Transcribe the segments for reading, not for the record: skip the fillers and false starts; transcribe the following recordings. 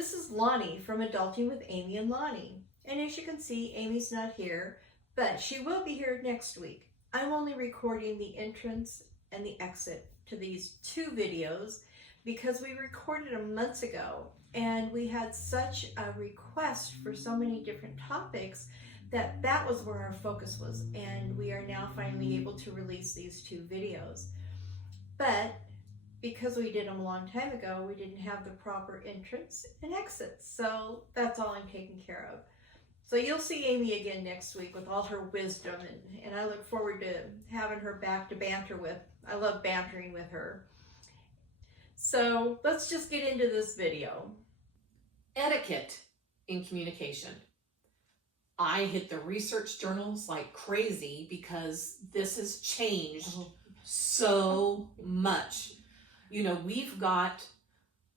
This is Lonnie from Adulting with Amy and Lonnie. And as you can see, Amy's not here, but she will be here next week. I'm only recording the entrance and the exit to these two videos because we recorded them months ago and we had such a request for so many different topics that was where our focus was, and we are now finally able to release these two videos. But because we did them a long time ago, we didn't have the proper entrance and exits. So that's all I'm taking care of. So you'll see Amy again next week with all her wisdom, and I look forward to having her back to banter with. I love bantering with her. So let's just get into this video. Etiquette in communication. I hit the research journals like crazy because this has changed so much. You know, we've got,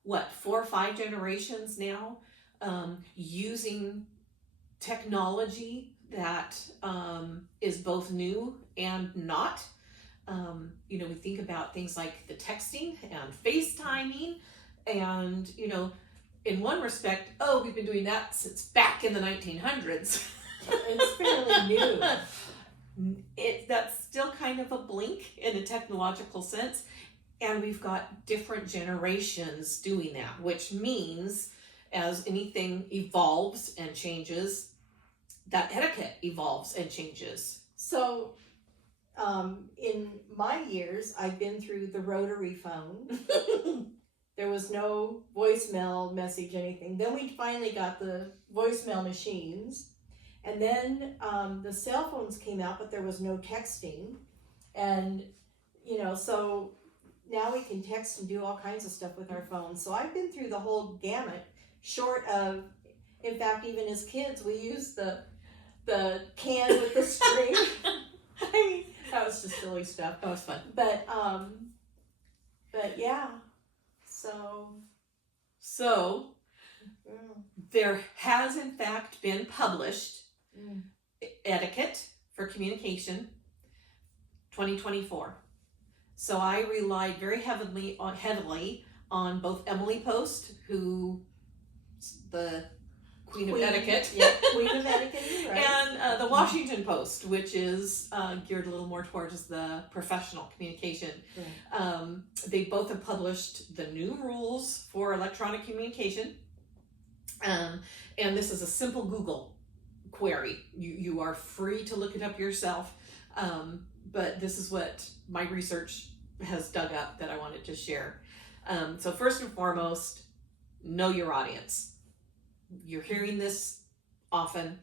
4 or 5 generations now using technology that is both new and not. We think about things like the texting and FaceTiming, and, in one respect, we've been doing that since back in the 1900s. It's fairly new. That's still kind of a blink in a technological sense. And we've got different generations doing that, which means as anything evolves and changes, that etiquette evolves and changes. So in my years, I've been through the rotary phone. There was no voicemail message, anything. Then we finally got the voicemail machines. And then the cell phones came out, but there was no texting. And, so now we can text and do all kinds of stuff with our phones. So I've been through the whole gamut, short of, in fact, even as kids, we used the can with the string. I mean, that was just silly stuff. That was fun. But yeah, So there has in fact been published Etiquette for Communication 2024. So I relied very heavily on both Emily Post, who the Queen of Etiquette, Queen of Etiquette, right. and the Washington Post, which is geared a little more towards the professional communication. Right. They both have published the new rules for electronic communication, and this is a simple Google query. You are free to look it up yourself, but this is what my research has dug up that I wanted to share. So first and foremost, know your audience. You're hearing this often.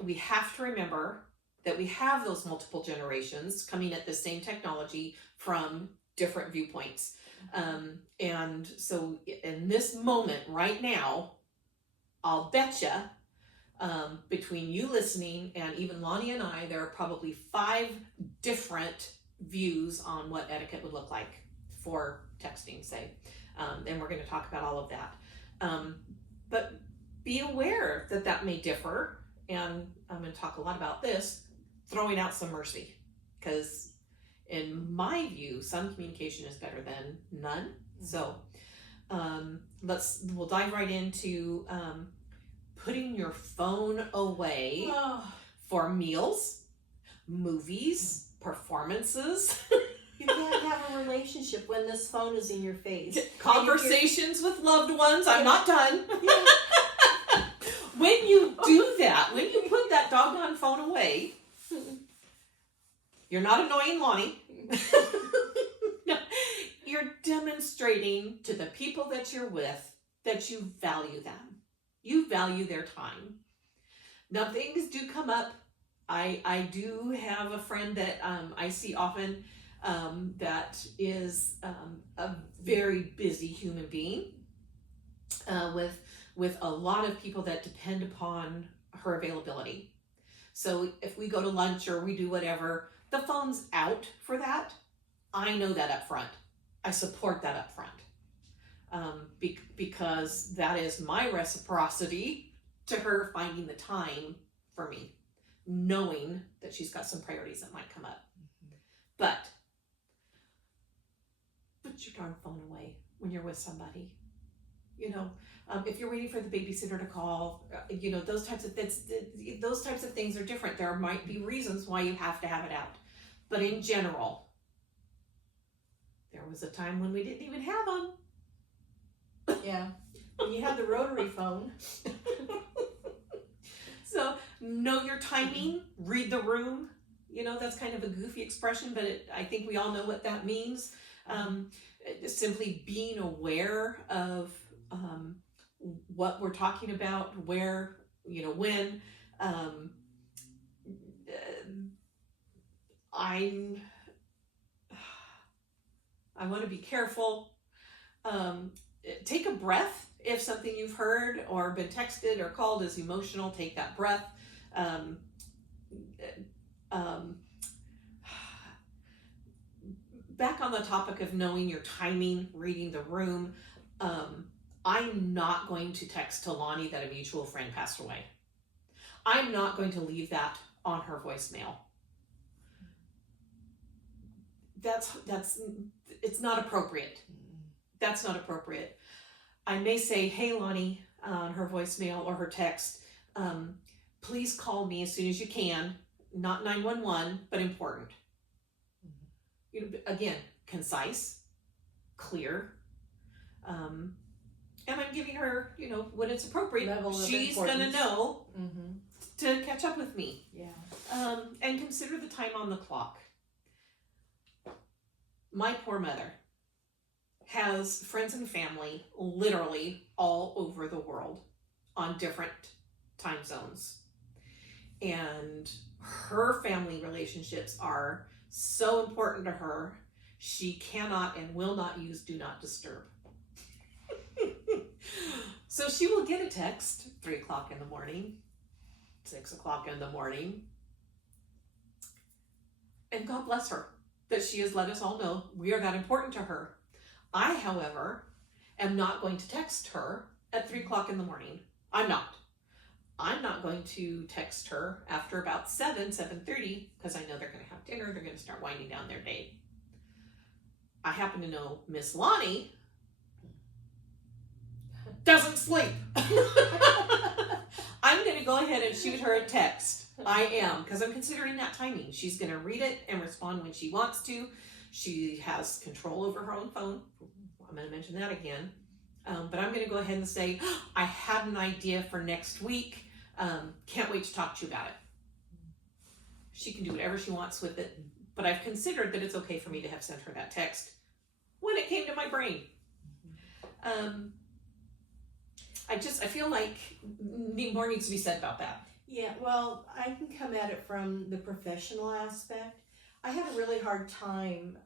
We have to remember that we have those multiple generations coming at the same technology from different viewpoints. And so in this moment right now, I'll betcha between you listening and even Lonnie and I, there are probably 5 different views on what etiquette would look like for texting, say. And we're going to talk about all of that. But be aware that may differ, and I'm going to talk a lot about this, throwing out some mercy, because in my view, some communication is better than none. So we'll dive right into putting your phone away for meals, movies, performances. You can't have a relationship when this phone is in your face. Conversations with loved ones. I'm not done. Yeah. When you do that, when you put that doggone phone away, you're not annoying Lonnie. No, you're demonstrating to the people that you're with that you value them. You value their time. Now, things do come up. I do have a friend that I see often that is a very busy human being with a lot of people that depend upon her availability. So if we go to lunch or we do whatever, the phone's out for that. I know that up front. I support that up front because that is my reciprocity to her finding the time for me, knowing that she's got some priorities that might come up. But put your darn phone away when you're with somebody. If you're waiting for the babysitter to call, those types of things are different. There might be reasons why you have to have it out, but in general, there was a time when we didn't even have them. Yeah. When you had the rotary phone. So know your timing, read the room. That's kind of a goofy expression, but I think we all know what that means. Simply being aware of what we're talking about, where, when. I want to be careful. Take a breath. If something you've heard or been texted or called is emotional, take that breath. Back on the topic of knowing your timing, reading the room, I'm not going to text to Lonnie that a mutual friend passed away. I'm not going to leave that on her voicemail. It's not appropriate. That's not appropriate. I may say, hey, Lonnie, on her voicemail or her text, please call me as soon as you can. Not 911, but important. Again, concise, clear. And I'm giving her, when it's appropriate, she's going to know to catch up with me. Yeah. And consider the time on the clock. My poor mother has friends and family literally all over the world on different time zones. And her family relationships are so important to her, she cannot and will not use do not disturb. So she will get a text 3 o'clock in the morning, 6 o'clock in the morning. And God bless her that she has let us all know we are that important to her. I, however, am not going to text her at 3 o'clock in the morning. I'm not going to text her after about 7:30, because I know they're going to have dinner. They're going to start winding down their day. I happen to know Miss Lonnie doesn't sleep. I'm going to go ahead and shoot her a text. I am, because I'm considering that timing. She's going to read it and respond when she wants to. She has control over her own phone. I'm going to mention that again. But I'm going to go ahead and say, I had an idea for next week. Can't wait to talk to you about it. She can do whatever she wants with it. But I've considered that it's okay for me to have sent her that text when it came to my brain. I feel like more needs to be said about that. Yeah, well, I can come at it from the professional aspect. I had a really hard time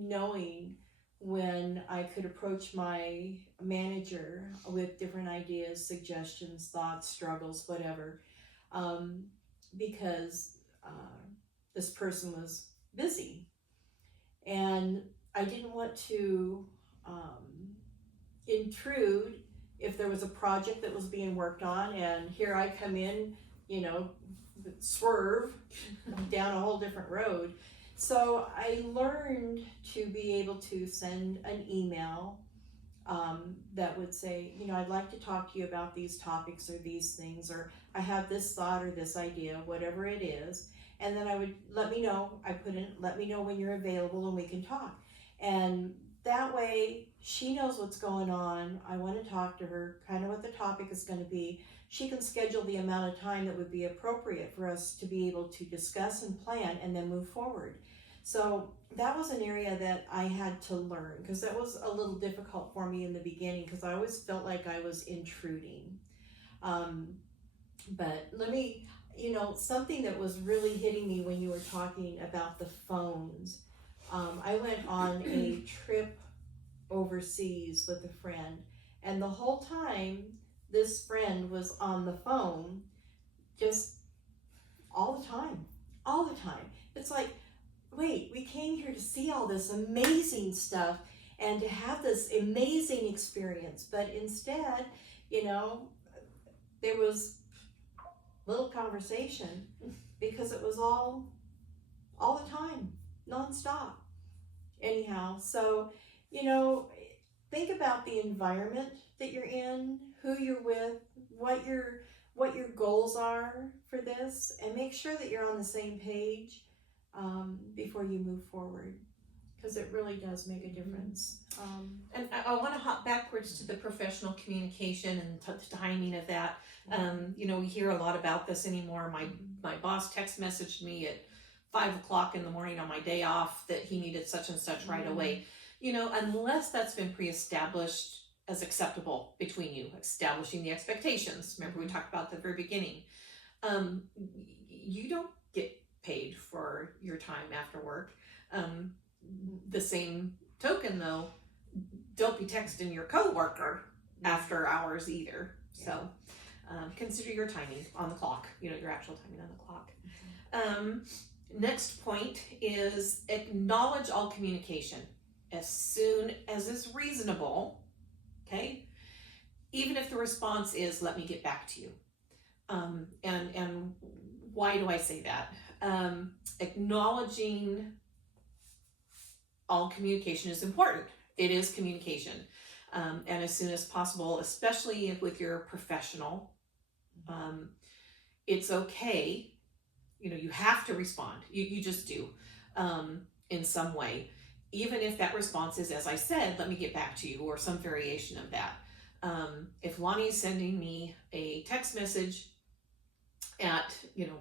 knowing when I could approach my manager with different ideas, suggestions, thoughts, struggles, whatever, because this person was busy. And I didn't want to intrude if there was a project that was being worked on, and here I come in, swerve down a whole different road. So I learned to be able to send an email that would say, I'd like to talk to you about these topics or these things, or I have this thought or this idea, whatever it is. And then I would let me know when you're available and we can talk. And that way she knows what's going on. I want to talk to her, kind of what the topic is going to be. She can schedule the amount of time that would be appropriate for us to be able to discuss and plan and then move forward. So that was an area that I had to learn, because that was a little difficult for me in the beginning, because I always felt like I was intruding. But let me, something that was really hitting me when you were talking about the phones. I went on a trip overseas with a friend, and the whole time this friend was on the phone, just all the time. It's like, wait, we came here to see all this amazing stuff and to have this amazing experience, but instead, there was little conversation because it was all the time, nonstop. Anyhow, so, think about the environment that you're in, who you're with, what your goals are for this, and make sure that you're on the same page before you move forward, because it really does make a difference. And I want to hop backwards to the professional communication and the timing of that. You know, we hear a lot about this anymore. My boss text messaged me at 5 o'clock in the morning on my day off that he needed such and such right away. You know, unless that's been pre-established as acceptable between you, establishing the expectations. Remember we talked about at the very beginning. You don't get paid for your time after work. The same token though, don't be texting your coworker after hours either. So consider your timing on the clock, you know, your actual timing on the clock. Next point is acknowledge all communication as soon as is reasonable, okay? Even if the response is, let me get back to you. And why do I say that? Acknowledging all communication is important. It is communication. And as soon as possible, especially if with your professional, it's okay. You know, you have to respond. You just do in some way. Even if that response is, as I said, let me get back to you, or some variation of that. If Lonnie is sending me a text message at, you know,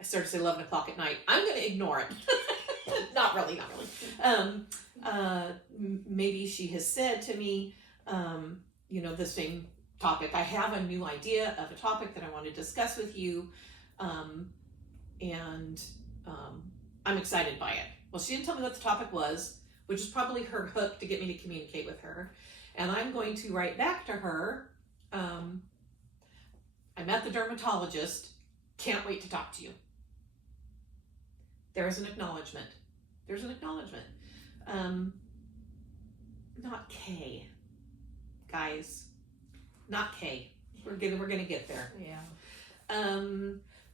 I started to say 11 o'clock at night, I'm going to ignore it. Not really. Maybe she has said to me, you know, the same topic. I have a new idea of a topic that I want to discuss with you. And I'm excited by it. Well, she didn't tell me what the topic was, which is probably her hook to get me to communicate with her. And I'm going to write back to her, I'm at the dermatologist, can't wait to talk to you. There's an acknowledgement. There's an acknowledgement. Not K, guys. Not K. We're gonna get there. Yeah.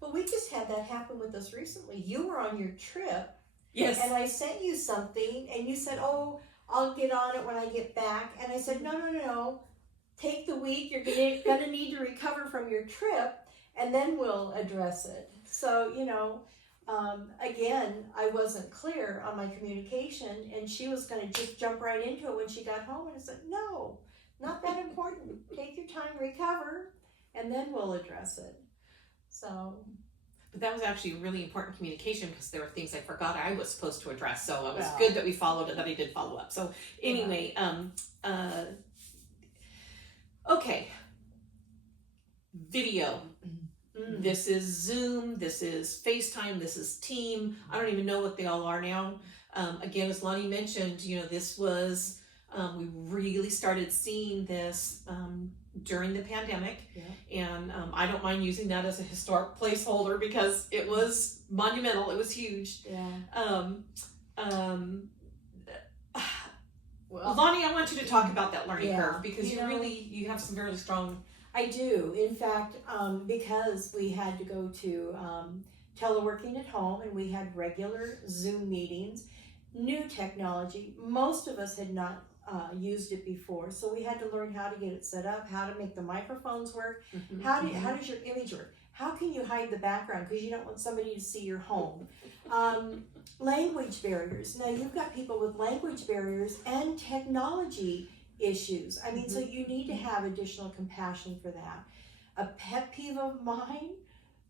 Well, we just had that happen with us recently. You were on your trip. Yes. And I sent you something, and you said, "Oh, I'll get on it when I get back." And I said, "No. Take the week. You're gonna need to recover from your trip, and then we'll address it." So, you know, again, I wasn't clear on my communication, and she was gonna just jump right into it when she got home. And I said, "No, not that important. Take your time, recover, and then we'll address it." So. But that was actually really important communication, because there were things I forgot I was supposed to address. So it was good that we followed it, that I did follow up. So anyway, okay. Video. This is Zoom, this is FaceTime, this is Team. I don't even know what they all are now. Again, as Lonnie mentioned, you know, this was, we really started seeing this during the pandemic. Yeah. And I don't mind using that as a historic placeholder, because it was monumental, it was huge. Yeah. Well, Lonnie, I want you to talk about that learning curve, because you have some very strong. I do. In fact, because we had to go to teleworking at home, and we had regular Zoom meetings, new technology, most of us had not used it before, so we had to learn how to get it set up, how to make the microphones work. How does your image work? How can you hide the background because you don't want somebody to see your home? Language barriers. Now you've got people with language barriers and technology issues. I mean, so you need to have additional compassion for that. A pet peeve of mine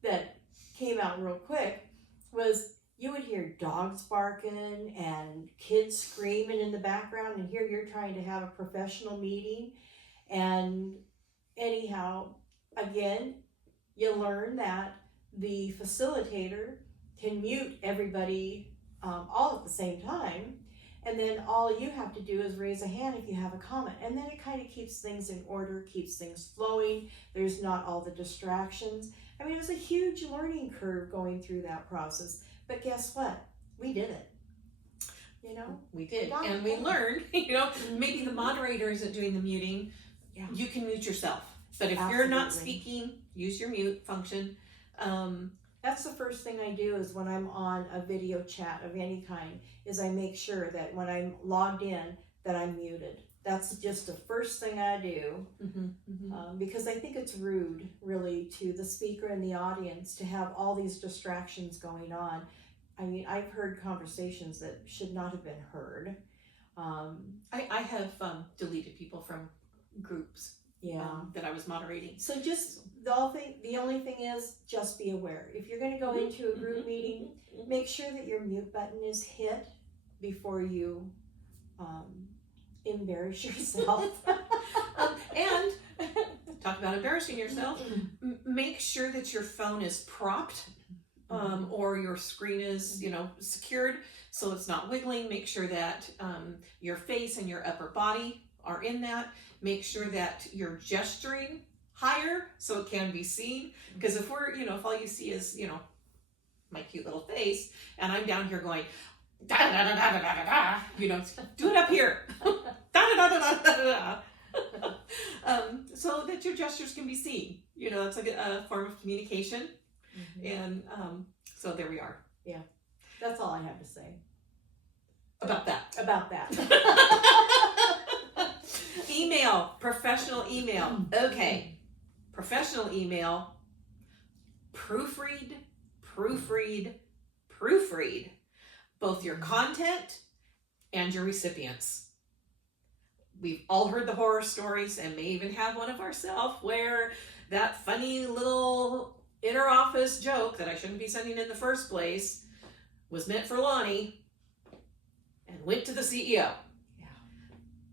that came out real quick was, you would hear dogs barking and kids screaming in the background, and here you're trying to have a professional meeting. And anyhow, again, you learn that the facilitator can mute everybody all at the same time, and then all you have to do is raise a hand if you have a comment, and then it kind of keeps things in order, keeps things flowing. There's not all the distractions. I mean, it was a huge learning curve going through that process. But guess what? We did it. You know? We did. And we learned, you know, maybe the moderator isn't doing the muting. Yeah. You can mute yourself. But if you're not speaking, use your mute function. That's the first thing I do is when I'm on a video chat of any kind, is I make sure that when I'm logged in that I'm muted. That's just the first thing I do. Because I think it's rude, really, to the speaker and the audience to have all these distractions going on. I mean, I've heard conversations that should not have been heard. I have deleted people from groups that I was moderating. So just the only thing is just be aware. If you're going to go into a group meeting, make sure that your mute button is hit before you embarrass yourself. And talk about embarrassing yourself. Make sure that your phone is propped, or your screen is, secured so it's not wiggling. Make sure that your face and your upper body are in that. Make sure that you're gesturing higher so it can be seen. Because if we're, if all you see is, my cute little face, and I'm down here going, da da da da da da da, do it up here, da da da da da da, so that your gestures can be seen. That's a form of communication, and so there we are. Yeah, that's all I have to say about that. Email, professional email. Okay, professional email. Proofread. Both your content and your recipients. We've all heard the horror stories and may even have one of ourselves where that funny little inner office joke that I shouldn't be sending in the first place was meant for Lonnie and went to the CEO. Yeah.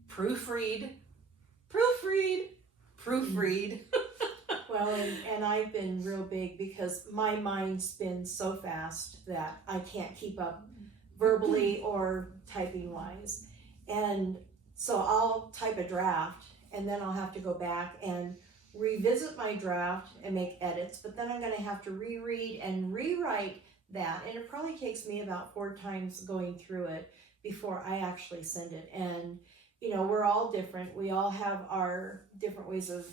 Proofread. Well, and I've been real big because my mind spins so fast that I can't keep up verbally or typing wise. And so I'll type a draft and then I'll have to go back and revisit my draft and make edits, but then I'm going to have to reread and rewrite that. And it probably takes me about 4 times going through it before I actually send it. And, we're all different. We all have our different ways of,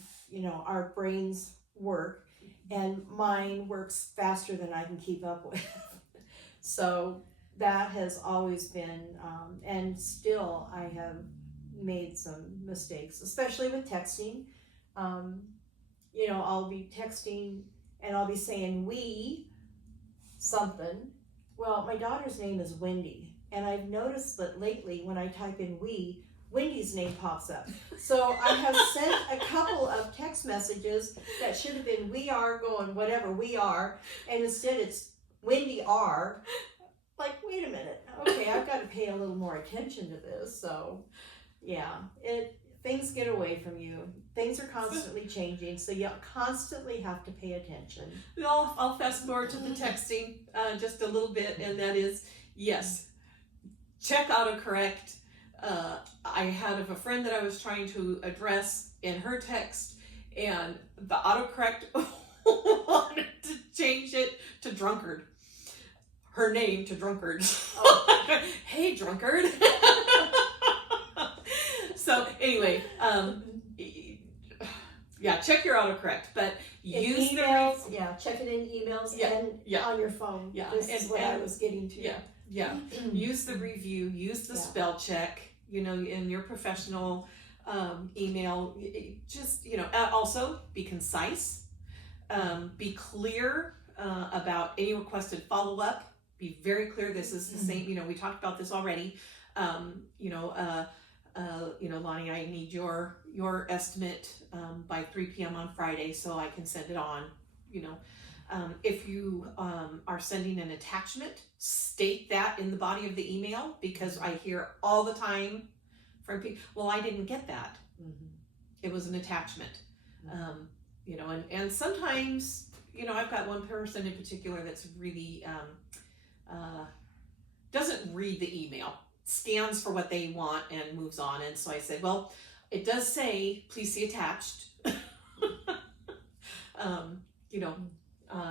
our brains work, and mine works faster than I can keep up with. So that has always been, and still I have made some mistakes, especially with texting. I'll be texting and I'll be saying we something. Well, my daughter's name is Wendy, and I've noticed that lately when I type in we, Wendy's name pops up. So I have sent a couple of text messages that should have been we are going whatever we are, and instead it's Wendy R. Like, wait a minute. Okay, I've got to pay a little more attention to this. So, yeah, things get away from you. Things are constantly changing, so you constantly have to pay attention. I'll fast forward to the texting just a little bit, and that is, yes, check autocorrect. I had a friend that I was trying to address in her text, and the autocorrect wanted to change it to drunkard. Her name to drunkard. Oh. Hey, drunkard. So anyway, check your autocorrect, but use emails. Check it in emails and on your phone. Yeah, this is what I was getting to. Yeah. Use the review. Use the spell check. In your professional email. Just also be concise. Be clear about any requested follow up. Be very clear. This is the same. We talked about this already. Lonnie, I need your estimate by 3 p.m. on Friday so I can send it on. If you are sending an attachment, state that in the body of the email, because I hear all the time from people, well, I didn't get that. It was an attachment. And sometimes, I've got one person in particular that's really doesn't read the email, scans for what they want and moves on. And so I said, well, it does say, please see attached.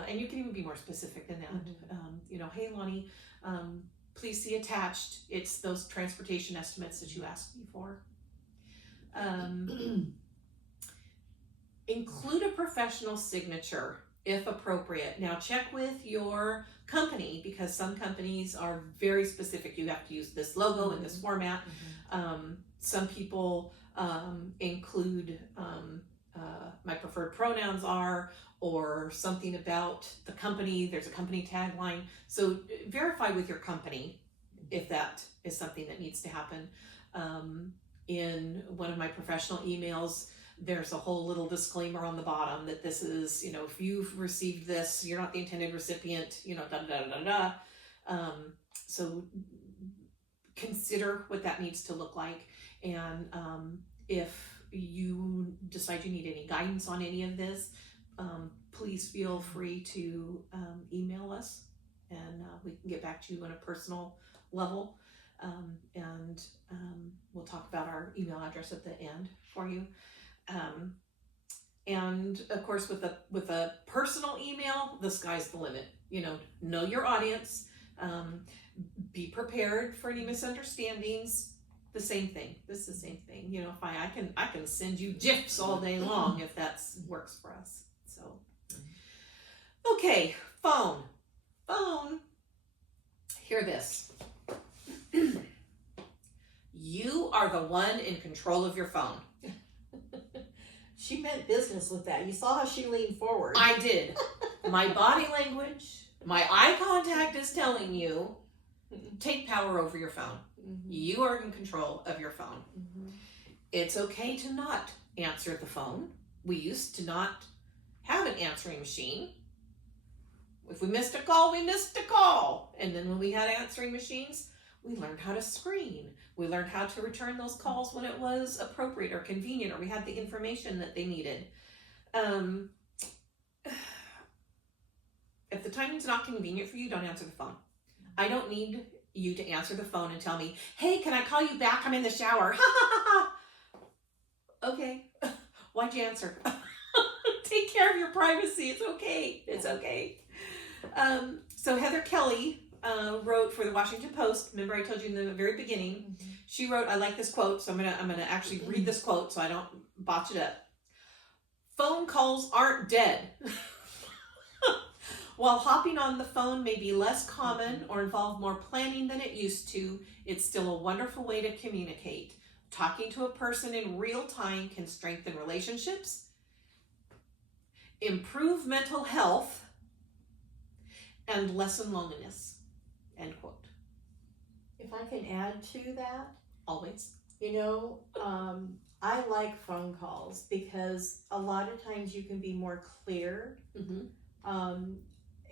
And you can even be more specific than that. Hey, Lonnie, please see attached. It's those transportation estimates that you asked me for. Include a professional signature if appropriate. Now check with your company, because some companies are very specific. You have to use this logo in this format. Some people include my preferred pronouns are, or something about the company. There's a company tagline. So verify with your company if that is something that needs to happen. In one of my professional emails, there's a whole little disclaimer on the bottom that this is, if you've received this, you're not the intended recipient, da da da da da. So consider what that needs to look like. And if you decide you need any guidance on any of this, please feel free to email us, and we can get back to you on a personal level. And we'll talk about our email address at the end for you. And of course, with a personal email, the sky's the limit. Know your audience. Be prepared for any misunderstandings. The same thing. This is the same thing. I can send you GIFs all day long if that works for us. So, okay, phone. Hear this. You are the one in control of your phone. She meant business with that. You saw how she leaned forward. I did. My body language, my eye contact is telling you, take power over your phone. Mm-hmm. You are in control of your phone. Mm-hmm. It's okay to not answer the phone. We used to not have an answering machine. If we missed a call, we missed a call. And then when we had answering machines, we learned how to screen. We learned how to return those calls when it was appropriate or convenient, or we had the information that they needed. If the timing's not convenient for you, don't answer the phone. I don't need you to answer the phone and tell me, hey, can I call you back? I'm in the shower. Okay. Why'd you answer? Take care of your privacy. It's okay. It's okay. So Heather Kelly wrote for the Washington Post. Remember I told you in the very beginning. Mm-hmm. She wrote, I like this quote, so I'm gonna actually read this quote so I don't botch it up. Phone calls aren't dead. While hopping on the phone may be less common or involve more planning than it used to, it's still a wonderful way to communicate. Talking to a person in real time can strengthen relationships, improve mental health, and lessen loneliness. End quote. If I can add to that. Always. I like phone calls because a lot of times you can be more clear. Mm-hmm.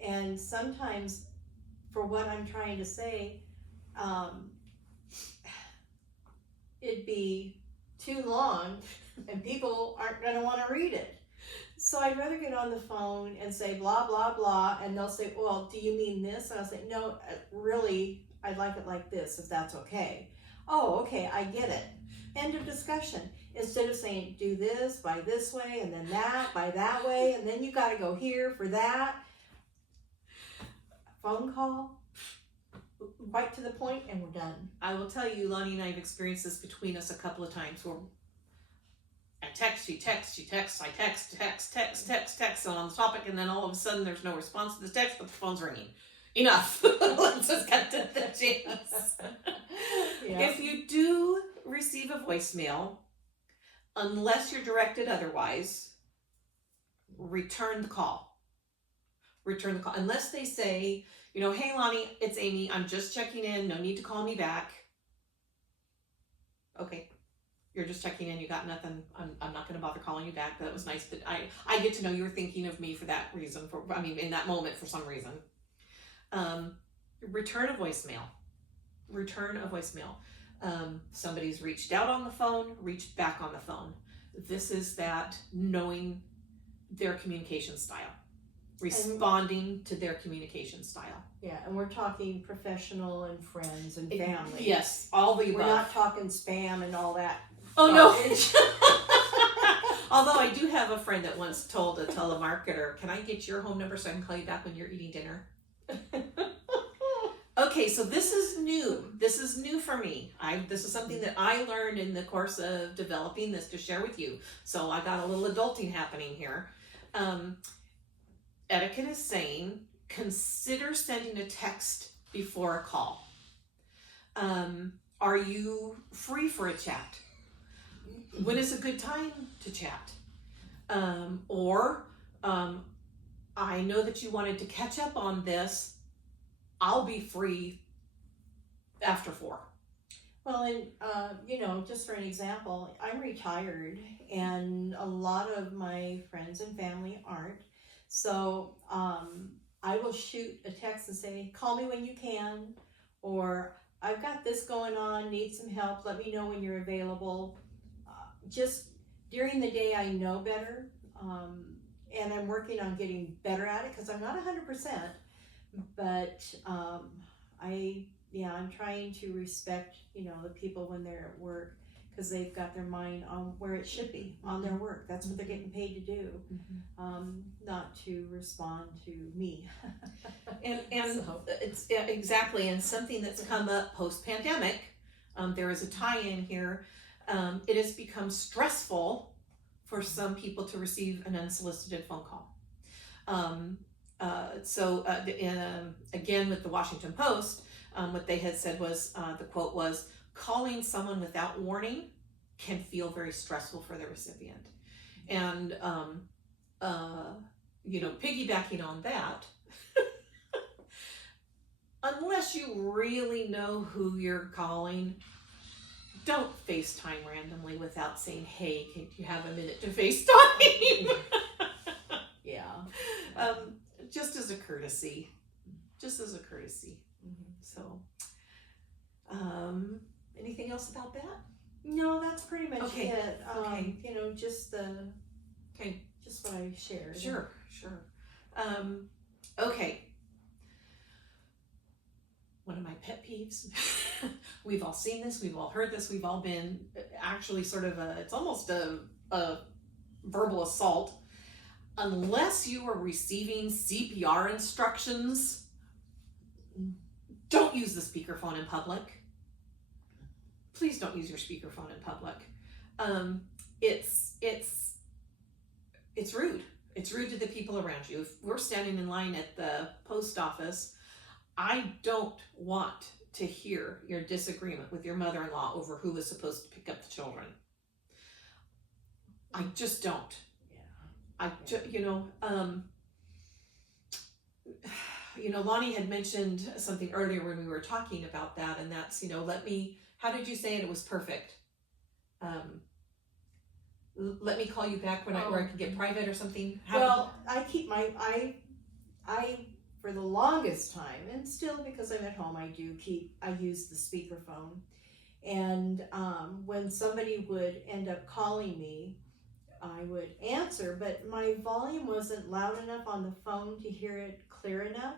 And sometimes for what I'm trying to say, it'd be too long and people aren't going to want to read it. So I'd rather get on the phone and say blah, blah, blah, and they'll say, well, do you mean this? And I'll say, no, really, I'd like it like this, if that's okay. Oh, okay, I get it. End of discussion. Instead of saying, do this, by this way, and then that, by that way, and then you got to go here for that. Phone call, right to the point, and we're done. I will tell you, Lonnie and I have experienced this between us a couple of times where I text, she texts, I text on the topic, and then all of a sudden there's no response to the text, but the phone's ringing. Enough. Let's just cut to the chase. Yeah. If you do receive a voicemail, unless you're directed otherwise, return the call. Return the call. Unless they say, hey, Lonnie, it's Amy. I'm just checking in. No need to call me back. Okay. You're just checking in. You got nothing. I'm not going to bother calling you back. That was nice that I get to know you were thinking of me for that reason. In that moment for some reason. Return a voicemail. Return a voicemail. Somebody's reached out on the phone, reached back on the phone. This is that knowing their communication style. Responding to their communication style. Yeah, and we're talking professional and friends and family. Yes, all the above. We're not talking spam and all that. Oh, no. Although I do have a friend that once told a telemarketer, can I get your home number so I can call you back when you're eating dinner? Okay, so this is new. This is new for me. This is something that I learned in the course of developing this to share with you. So I got a little adulting happening here. Etiquette is saying, consider sending a text before a call. Are you free for a chat? When is a good time to chat? Or I know that you wanted to catch up on this. I'll be free after 4. Well, and just for an example, I'm retired, and a lot of my friends and family aren't. So I will shoot a text and say, "Call me when you can," or "I've got this going on, need some help. Let me know when you're available." Just during the day, I know better, and I'm working on getting better at it because I'm not 100%. But I'm trying to respect, the people when they're at work, because they've got their mind on where it should be, on their work. That's what they're getting paid to do, not to respond to me. And So. it's exactly, and something that's come up post-pandemic, there is a tie-in here. It has become stressful for some people to receive an unsolicited phone call. Again, with the Washington Post, what they had said was, the quote was, "Calling someone without warning can feel very stressful for the recipient." And, piggybacking on that, unless you really know who you're calling, don't FaceTime randomly without saying, "Hey, can you have a minute to FaceTime?" Yeah. Just as a courtesy. So, anything else about that? No, that's pretty much Okay. it. Okay. Just what I shared. Sure. Okay. One of my pet peeves. We've all seen this. We've all heard this. We've all been actually it's almost a verbal assault. Unless you are receiving CPR instructions, don't use the speakerphone in public. Please don't use your speakerphone in public. It's rude. It's rude to the people around you. If we're standing in line at the post office, I don't want to hear your disagreement with your mother-in-law over who was supposed to pick up the children. I just don't. Lonnie had mentioned something earlier when we were talking about that, and that's, how did you say it? It was perfect. Let me call you back where I can get private or something. I keep I for the longest time, and still because I'm at home, I use the speakerphone. And when somebody would end up calling me, I would answer, but my volume wasn't loud enough on the phone to hear it clear enough.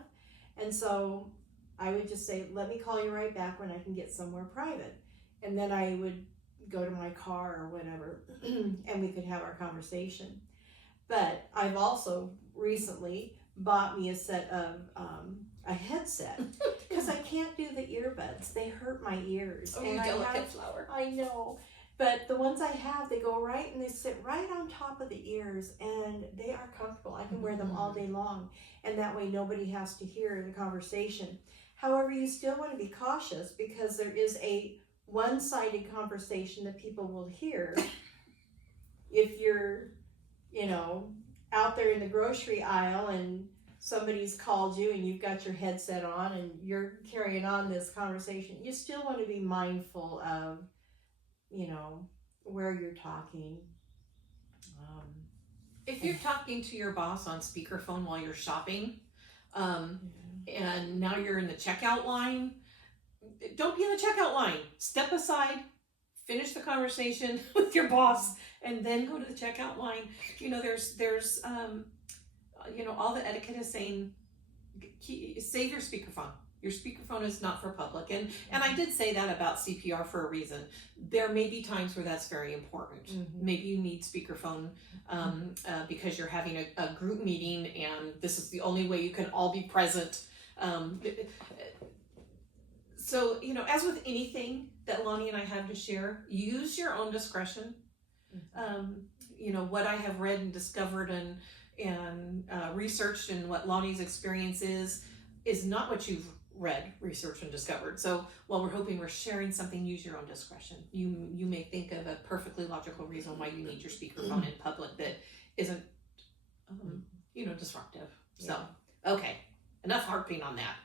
And so I would just say, "Let me call you right back when I can get somewhere private." And then I would go to my car or whatever, and we could have our conversation. But I've also recently bought me a set of a headset because I can't do the earbuds. They hurt my ears. Oh, you delicate flower. I know. But the ones I have, they go right and they sit right on top of the ears, and they are comfortable. I can wear them all day long, and that way nobody has to hear the conversation. However, you still want to be cautious because there is a one-sided conversation that people will hear if you're, out there in the grocery aisle and somebody's called you and you've got your headset on and you're carrying on this conversation. You still want to be mindful of where you're talking. If you're talking to your boss on speakerphone while you're shopping, and now you're in the checkout line, don't be in the checkout line. Step aside, finish the conversation with your boss, and then go to the checkout line. There's all the etiquette is saying, save your speakerphone. Your speakerphone is not for public. And I did say that about CPR for a reason. There may be times where that's very important. Mm-hmm. Maybe you need speakerphone because you're having a group meeting and this is the only way you can all be present. So, as with anything that Lonnie and I have to share, use your own discretion. What I have read and discovered and researched and what Lonnie's experience is not what you've read, researched, and discovered. So while we're hoping we're sharing something, use your own discretion. You may think of a perfectly logical reason why you need your speakerphone in public that isn't, disruptive. So, okay, enough harping on that.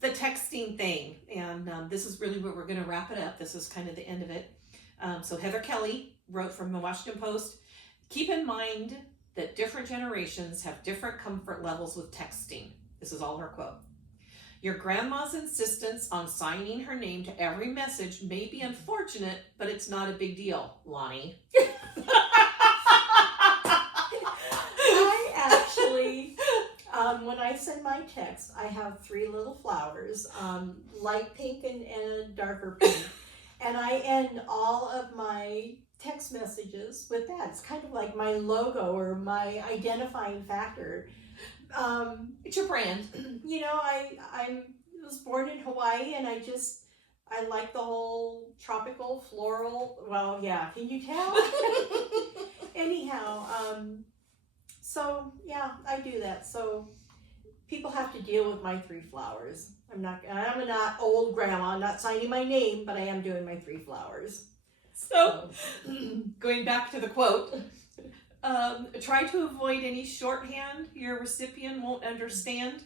The texting thing, and this is really where we're going to wrap it up. This is kind of the end of it. So Heather Kelly wrote from the Washington Post, keep in mind that different generations have different comfort levels with texting. This is all her quote. Your grandma's insistence on signing her name to every message may be unfortunate, but it's not a big deal, Lonnie. I actually, when I send my text, I have 3 little flowers, light pink and a darker pink. And I end all of my text messages with that. It's kind of like my logo or my identifying factor. It's your brand. I was born in Hawaii, and I like the whole tropical floral. Well, yeah, can you tell? Anyhow, so yeah, I do that. So people have to deal with my 3 flowers. I'm not old grandma. I'm not signing my name, but I am doing my 3 flowers. So going back to the quote, try to avoid any shorthand your recipient won't understand,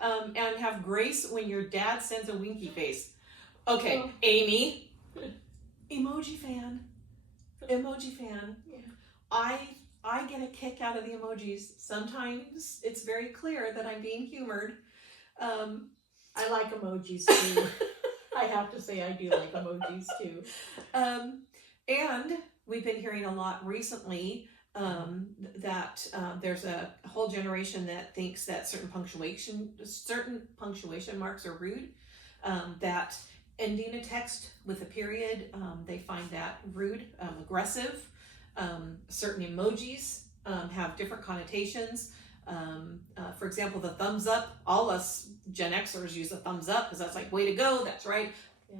and have grace when your dad sends a winky face. Okay, Amy, emoji fan. Yeah. I get a kick out of the emojis. Sometimes it's very clear that I'm being humored. I like emojis too. I have to say I do like emojis too. And we've been hearing a lot recently that there's a whole generation that thinks that certain punctuation marks are rude. That ending a text with a period, they find that rude, aggressive. Certain emojis have different connotations. For example, the thumbs up, all us Gen Xers use the thumbs up because that's like, way to go, that's right,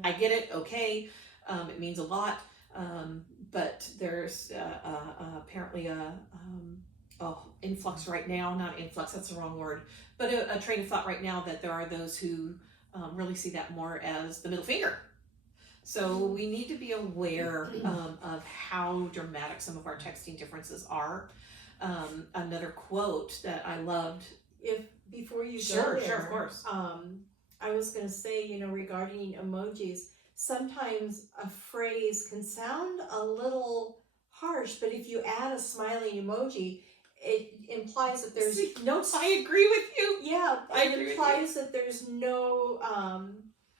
I get it, okay, it means a lot, but there's apparently a influx right now, not influx, that's the wrong word, but a train of thought right now that there are those who really see that more as the middle finger. So we need to be aware of how dramatic some of our texting differences are. Another quote that I loved. Before you Sure, go there, of course. I was going to say, regarding emojis, sometimes a phrase can sound a little harsh, but if you add a smiling emoji, it implies that there's no. I agree with you. Yeah, it implies that there's no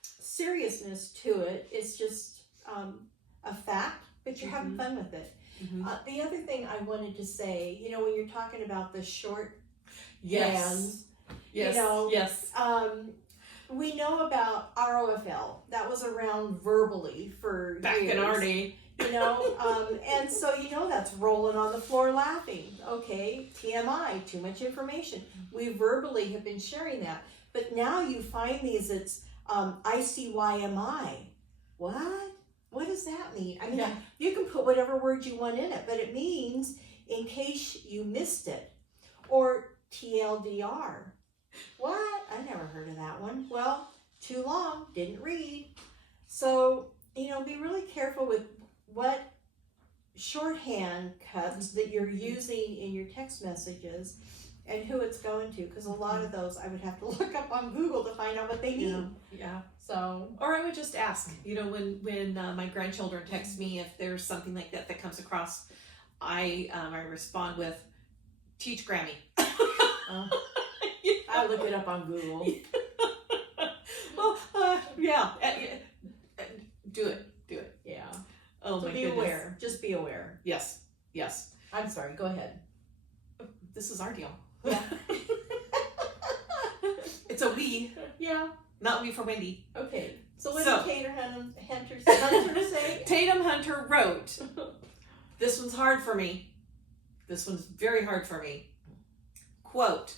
seriousness to it. It's just a fact, but you're having fun with it. Mm-hmm. The other thing I wanted to say, when you're talking about the short Yes. hands, we know about ROFL. That was around verbally for back years. in our day. And so that's rolling on the floor laughing. Okay, TMI, too much information. We verbally have been sharing that, but now you find these. It's ICYMI. What does that mean? I mean, you can put whatever word you want in it, but it means in case you missed it. Or TLDR. What? I never heard of that one. Well, too long, didn't read. So, be really careful with what shorthand cuts that you're using in your text messages and who it's going to, because a lot of those I would have to look up on Google to find out what they mean. Yeah. So, or I would just ask, when my grandchildren text me, if there's something like that comes across, I respond with, teach Grammy. I look it up on Google. Well, yeah. Do it. Yeah. Oh, so my be goodness. aware. Just be aware. Yes. I'm sorry. Go ahead. This is our deal. Yeah. It's a we. Yeah. Not we for Wendy. Okay. So what did Tatum Hunter say? Tatum Hunter wrote, this one's hard for me. This one's very hard for me. Quote,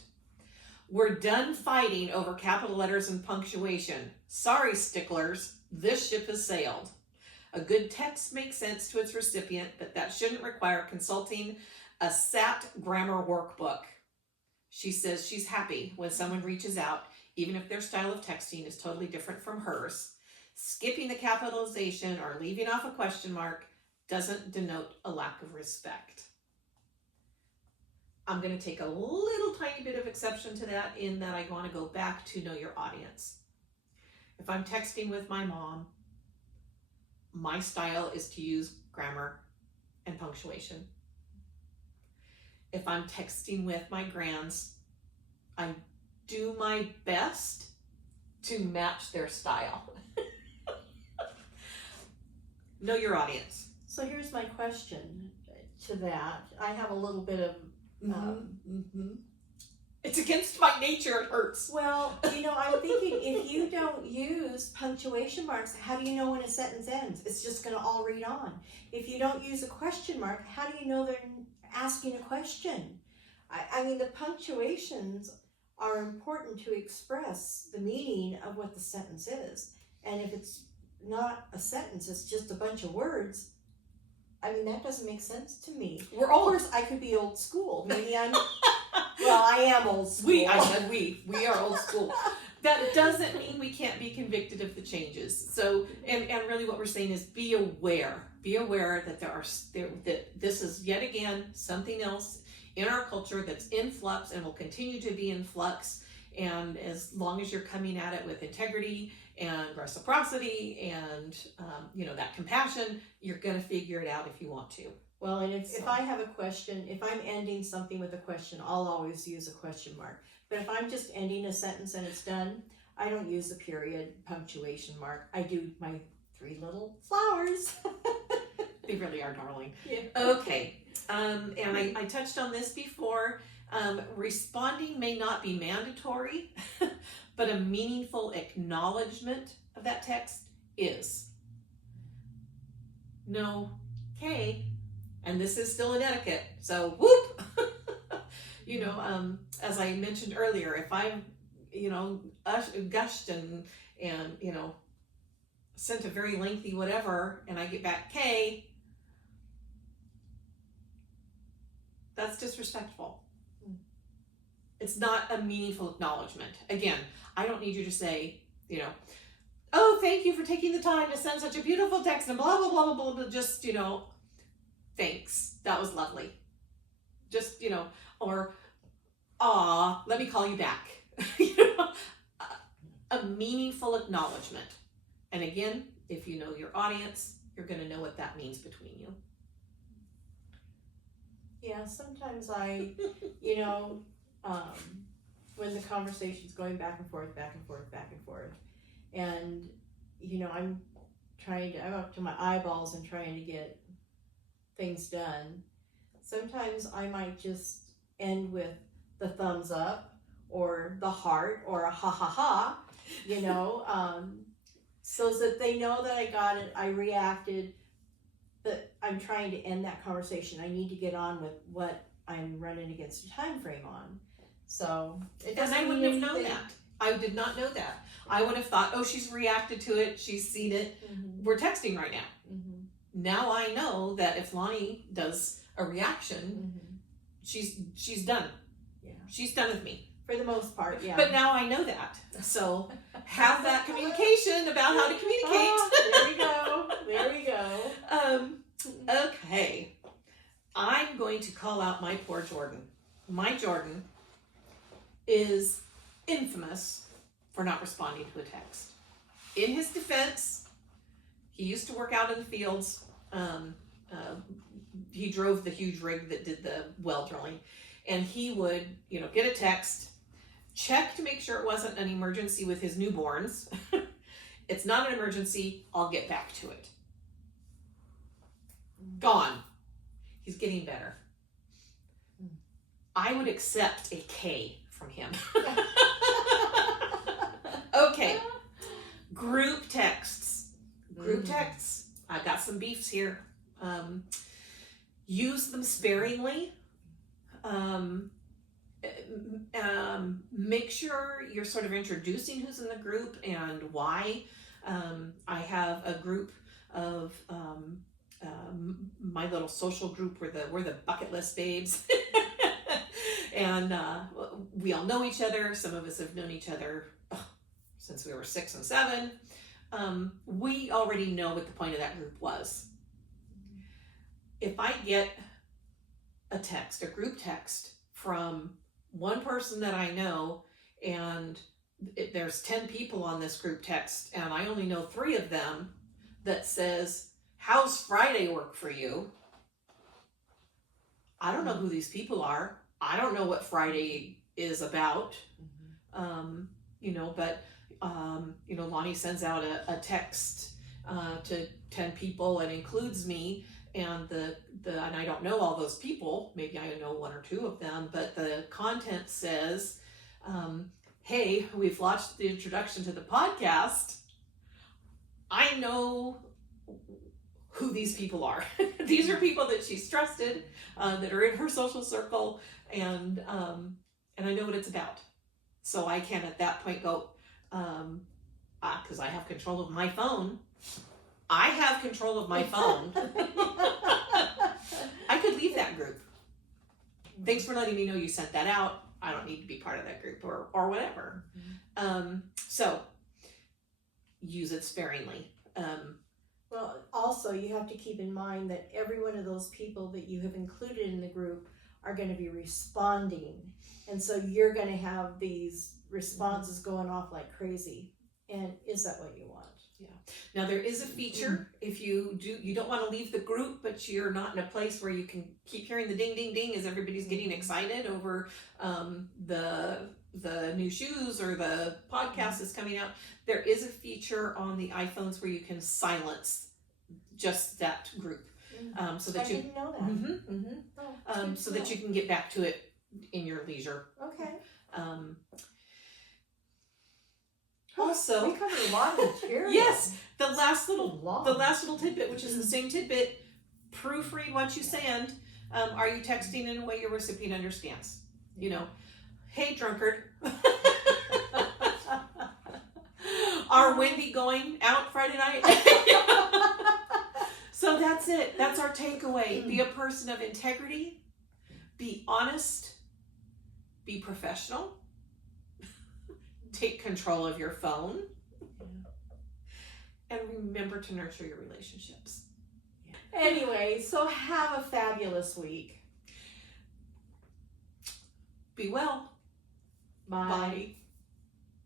we're done fighting over capital letters and punctuation. Sorry, sticklers. This ship has sailed. A good text makes sense to its recipient, but that shouldn't require consulting a SAT grammar workbook. She says she's happy when someone reaches out, even if their style of texting is totally different from hers, skipping the capitalization or leaving off a question mark doesn't denote a lack of respect. I'm going to take a little tiny bit of exception to that in that I want to go back to know your audience. If I'm texting with my mom, my style is to use grammar and punctuation. If I'm texting with my grands, I do my best to match their style. Know your audience. So here's my question to that. I have a little bit of It's against my nature, it hurts. well, I'm thinking if you don't use punctuation marks, how do you know when a sentence ends? It's just going to all read on. If you don't use a question mark, how do you know they're asking a question? I mean, the punctuations are important to express the meaning of what the sentence is. And if it's not a sentence, it's just a bunch of words, I mean, that doesn't make sense to me. We're old. Of course, I could be old school. Maybe I'm, well, I am old school. I said we are old school. That doesn't mean we can't be convicted of the changes. So, and really what we're saying is be aware. Be aware that that this is yet again something else in our culture that's in flux and will continue to be in flux. And as long as you're coming at it with integrity and reciprocity and that compassion, you're going to figure it out if you want to. Well, and if I have a question, if I'm ending something with a question, I'll always use a question mark. But if I'm just ending a sentence and it's done, I don't use a period, punctuation mark. I do my 3 little flowers. They really are darling. Yeah. Okay. And I touched on this before. Responding may not be mandatory, but a meaningful acknowledgement of that text is. No, okay. And this is still an etiquette. So whoop. As I mentioned earlier, if I'm, gushed and sent a very lengthy whatever, and I get back K, that's disrespectful. It's not a meaningful acknowledgement. Again, I don't need you to say, oh, thank you for taking the time to send such a beautiful text and blah, blah, blah, blah, blah. Just, thanks. That was lovely. Just, or, aw, let me call you back. A meaningful acknowledgement. And again, if you know your audience, you're going to know what that means between you. Yeah, sometimes I, when the conversation's going back and forth, and, I'm up to my eyeballs and trying to get things done. Sometimes I might just end with the thumbs up or the heart or a ha ha ha, so that they know that I got it, I reacted, that I'm trying to end that conversation. I need to get on with what I'm running against a time frame on. So it doesn't. And I wouldn't have known that. I did not know that. I would have thought, oh, she's reacted to it. She's seen it. Mm-hmm. We're texting right now. Mm-hmm. Now I know that if Lani does a reaction, she's done. Yeah. She's done with me. For the most part, yeah. But now I know that. So have that communication about how to communicate. There we go. Okay. I'm going to call out my poor Jordan. My Jordan is infamous for not responding to a text. In his defense, he used to work out in the fields. He drove the huge rig that did the well drilling. And he would, get a text, check to make sure it wasn't an emergency with his newborns. It's not an emergency. I'll get back to it. Gone. He's getting better. I would accept a K from him. Okay. Group texts. Group texts. I've got some beefs here. Use them sparingly. Make sure you're sort of introducing who's in the group and why. I have a group of my little social group. We're the bucket list babes. And we all know each other. Some of us have known each other since we were 6 and 7, we already know what the point of that group was. If I get a group text from one person that I know, and there's 10 people on this group text, and I only know 3 of them, that says, how's Friday work for you? I don't know who these people are. I don't know what Friday is about. But Lonnie sends out a text to 10 people and includes me, and and I don't know all those people. Maybe I know 1 or 2 of them, but the content says, hey, we've launched the introduction to the podcast. I know who these people are. These are people that she's trusted, that are in her social circle, and I know what it's about. So I can at that point go, because I have control of my phone. I have control of my phone. I could leave that group. Thanks for letting me know you sent that out. I don't need to be part of that group or whatever. So use it sparingly. Well, also you have to keep in mind that every one of those people that you have included in the group are going to be responding. And so you're going to have these responses going off like crazy. And is that what you want? Yeah. Now there is a feature if you don't want to leave the group, but you're not in a place where you can keep hearing the ding ding ding as everybody's getting excited over the new shoes or the podcast is coming out. There is a feature on the iPhones where you can silence just that group, so that I didn't know that. So that you can get back to it in your leisure. Okay. Also, we covered a lot of material. yes, the last little tidbit, which is the same tidbit, proofread what you send. Are you texting in a way your recipient understands? Hey drunkard, are Wendy going out Friday night? So that's it. That's our takeaway. Be a person of integrity. Be honest. Be professional. Take control of your phone. And remember to nurture your relationships. Anyway, so have a fabulous week. Be well. Bye. Bye.